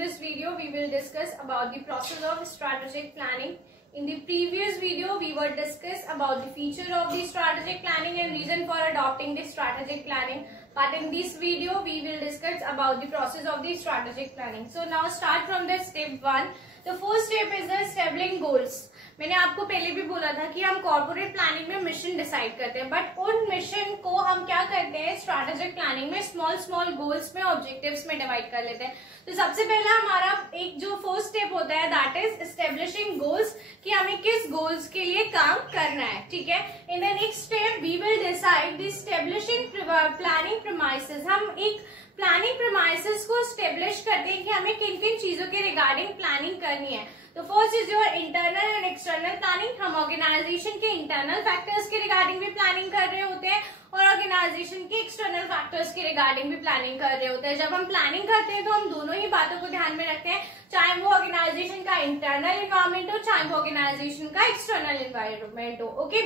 this video, we will discuss about the process of strategic planning. In the previous video, we were discuss about the feature of the strategic planning and reason for adopting the strategic planning. But in this video, we will discuss about the process of the strategic planning. So now start from the step 1. The first step is the establishing goals. मैंने आपको पहले भी बोला था कि हम corporate planning में mission decide करते हैं, बट उन मिशन को हम क्या करते हैं स्ट्रैटेजिक प्लानिंग में स्मॉल स्मॉल गोल्स में ऑब्जेक्टिव्स में डिवाइड कर लेते हैं. तो सबसे पहला हमारा एक जो फर्स्ट स्टेप होता है दैट इज एस्टेब्लिशिंग गोल्स, कि हमें किस गोल्स के लिए काम करना है. ठीक है. In the next step we will decide the establishing planning premises. हम एक प्लानिंग प्रीमाइसेस को एस्टेब्लिश करते हैं कि हमें किन किन चीजों के रिगार्डिंग प्लानिंग करनी है. तो first is your internal and external planning. हम ऑर्गेनाइजेशन के इंटरनल फैक्टर्स के रिगार्डिंग भी प्लानिंग कर रहे होते हैं और ऑर्गेनाइजेशन के एक्सटर्नल फैक्टर्स के रिगार्डिंग भी प्लानिंग कर रहे होते हैं. जब हम प्लानिंग करते हैं तो हम दोनों ही बातों को ध्यान में रखते हैं, चाहे वो ऑर्गेनाइजेशन का इंटरनल इन्वायरमेंट हो चाहे वो ऑर्गेनाइजेशन का एक्सटर्नल इन्वायरमेंट हो. Okay.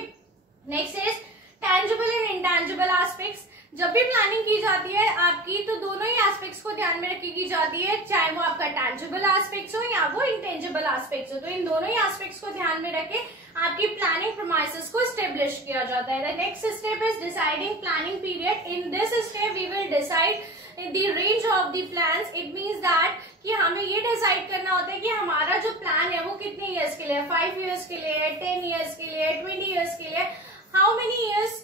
Next is tangible and intangible aspects. जब भी प्लानिंग की जाती है आपकी तो दोनों ही एस्पेक्ट्स को ध्यान में रखी की जाती है, चाहे वो आपका टैंजिबल एस्पेक्ट्स हो या वो इंटेंजिबल एस्पेक्ट्स हो. तो इन दोनों ही एस्पेक्ट्स को ध्यान में रखे आपकी प्लानिंग प्रीमाइसेस को एस्टेब्लिश किया जाता है. The next step is deciding planning period. In this step we will decide the range of the plans. It means that कि हमें ये डिसाइड करना होता है कि हमारा जो प्लान है वो कितने ईयर्स के लिए है, 5 ईयर्स के लिए, 10 ईयर्स के लिए, 20 ईयर्स के लिए, how many years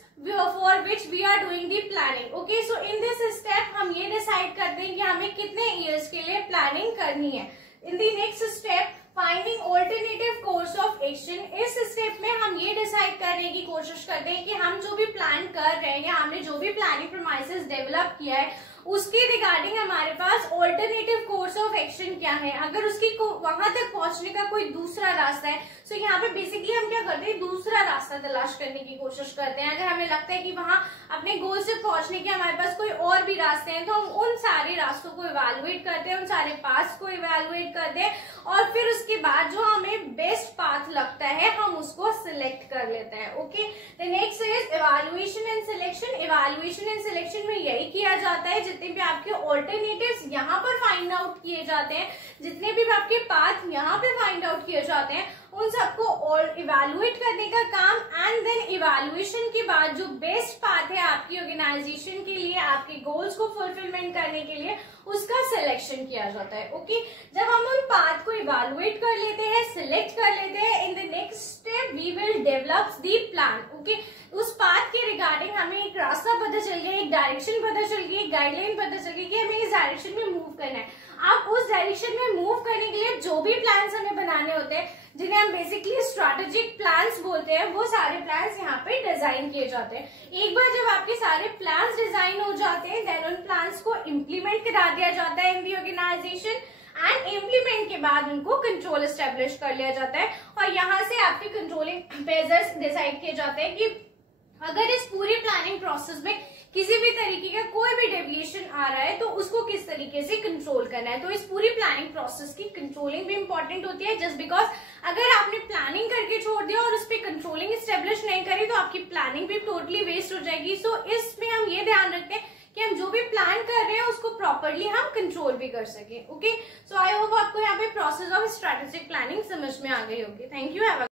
for which we are doing the planning. Okay, so in this step हम ये डिसाइड करते हैं कि हमें कितने ईयर्स के लिए प्लानिंग करनी है. In the next step finding alternative course of action. इस स्टेप में हम ये डिसाइड करने की कोशिश करते हैं कि हम जो भी प्लान कर रहे हैं या हमने जो भी प्लानिंग प्रीमाइसेस डेवलप किया है उसके रिगार्डिंग हमारे पास ऑल्टरनेटिव कोर्स ऑफ एक्शन क्या है. अगर उसकी वहां तक पहुंचने का कोई दूसरा रास्ता है तो यहाँ पे बेसिकली हम क्या करते हैं दूसरा रास्ता तलाश करने की कोशिश करते हैं. अगर हमें लगता है कि वहां अपने गोल से पहुंचने के हमारे पास कोई और भी रास्ते हैं तो हम उन सारे रास्तों को इवेलुएट करते हैं, उन सारे पाथ को इवेलुएट करते हैं और फिर उसके बाद जो हमें बेस्ट पाथ लगता है हम उसको सिलेक्ट कर लेते हैं. Okay. The next is evaluation and selection. Evaluation and selection में यही किया जाता है जितने भी आपके ऑल्टरनेटिव्स यहाँ पर फाइंड आउट किए जाते हैं, जितने भी आपके पाथ यहाँ पे फाइंड आउट किए जाते हैं उन सबको और इवेलुएट करने का काम एंड देन इवेलुएशन के बाद जो बेस्ट पाथ है आपकी ऑर्गेनाइजेशन के लिए आपके गोल्स को फुलफिलमेंट करने के लिए उसका सिलेक्शन किया जाता है. ओके. जब हम उन पाथ को इवेलुएट कर लेते हैं, सिलेक्ट कर लेते हैं, in the next step we will develop the plan. Okay. उस पाथ के रिगार्डिंग हमें एक रास्ता पता चल गया, एक डायरेक्शन पता चल गई, एक गाइडलाइन पता चल गई कि हमें इस डायरेक्शन में मूव करना है. अब उस डायरेक्शन में मूव करने के लिए जो भी प्लान्स हमें बनाने होते हैं जिन्हें हम बेसिकली स्ट्रैटेजिक प्लान्स बोलते हैं वो सारे प्लान्स यहाँ पे डिजाइन किए जाते हैं. एक बार जब आपके सारे प्लान्स डिजाइन हो जाते हैं देन उन प्लान्स को इम्प्लीमेंट करा दिया जाता है इन दी ऑर्गेनाइजेशन एंड इम्प्लीमेंट के बाद उनको कंट्रोल एस्टेब्लिश कर लिया जाता है और यहाँ से आपके कंट्रोलिंग मेजर्स डिसाइड किए जाते हैं कि अगर इस पूरी प्लानिंग प्रोसेस में किसी भी तरीके का कोई भी डेविएशन आ रहा है तो उसको किस तरीके से कंट्रोल करना है. तो इस पूरी प्लानिंग प्रोसेस की कंट्रोलिंग भी इंपॉर्टेंट होती है, जस्ट बिकॉज अगर आपने प्लानिंग करके छोड़ दिया और उस पर कंट्रोलिंग एस्टेब्लिश नहीं करी तो आपकी प्लानिंग भी टोटली वेस्ट हो जाएगी. सो इसमें हम ये ध्यान रखते हैं कि हम जो भी प्लान कर रहे हैं उसको प्रॉपरली हम कंट्रोल भी कर सके. ओके. सो आई होप आपको यहाँ पे प्रोसेस ऑफ स्ट्रैटेजिक प्लानिंग समझ में आ गई होगी. Thank you.